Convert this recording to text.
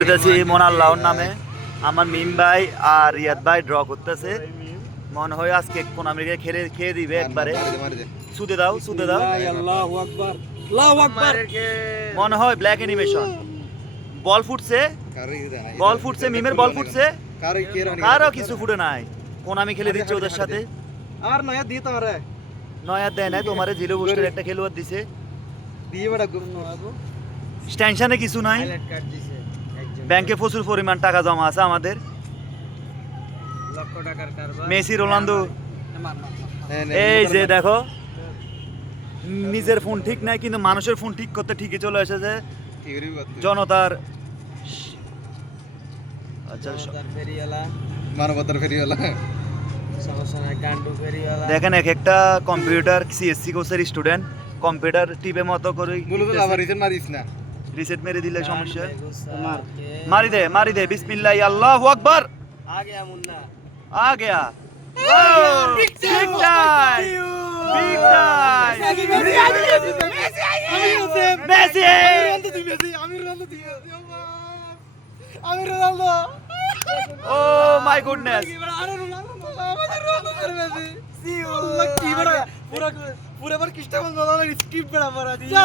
করতেছি মন আল্লাহর নামে। আমার মিম ভাই আর রিয়াদ ভাই ড্র করতেছে। মনে হয় আজকে কোন আমেরিকা খেয়ে দিবে একবারে। সুদে দাও আল্লাহু আকবার, আল্লাহু আকবার। মনে হয় ব্ল্যাক অ্যানিমেশন। বল ফুটছে মিমের বল ফুটছে। কারো কিছু ফুটে নাই। কোন আমি খেলে দিচ্ছে ওদের সাথে। আর নয়া দি তোমারে নয়া দেয় নাই তোমারে জিরো বুস্টের একটা খেলোয়াড় দিছে। দিয়ে বড় গুণ নয়াবো টেনশনে কিছু নাই। হাইলাইট কার্ড দিছে একজন। ব্যাংকে প্রচুর পরিমাণ টাকা জমা আছে আমাদের। লক্ষ টাকার কারবার। মেসি রোনালদো এই যে দেখো নিজের ফোন ঠিক নাই কিন্তু মানুষের ফোন ঠিক করতে ঠিকই চলে এসেছে জনতার। আচ্ছা মানবতার ফেরিওয়ালা সমস্যা নাই, গান্ডু ফেরিওয়ালা। দেখেন এক একটা কম্পিউটার সিএসসি কোর্সের স্টুডেন্ট কম্পিউটার টিপে মতো করে রিসেট মেরে দিলে সমস্যা। মারি দে বিসমিল্লাহ আল্লাহু আকবার। आ गया मुन्ना, आ गया big time Messi oh my goodness पूरा पूरा बार किस्टा बंद वाला स्किप बड़ा पड़ा दिया।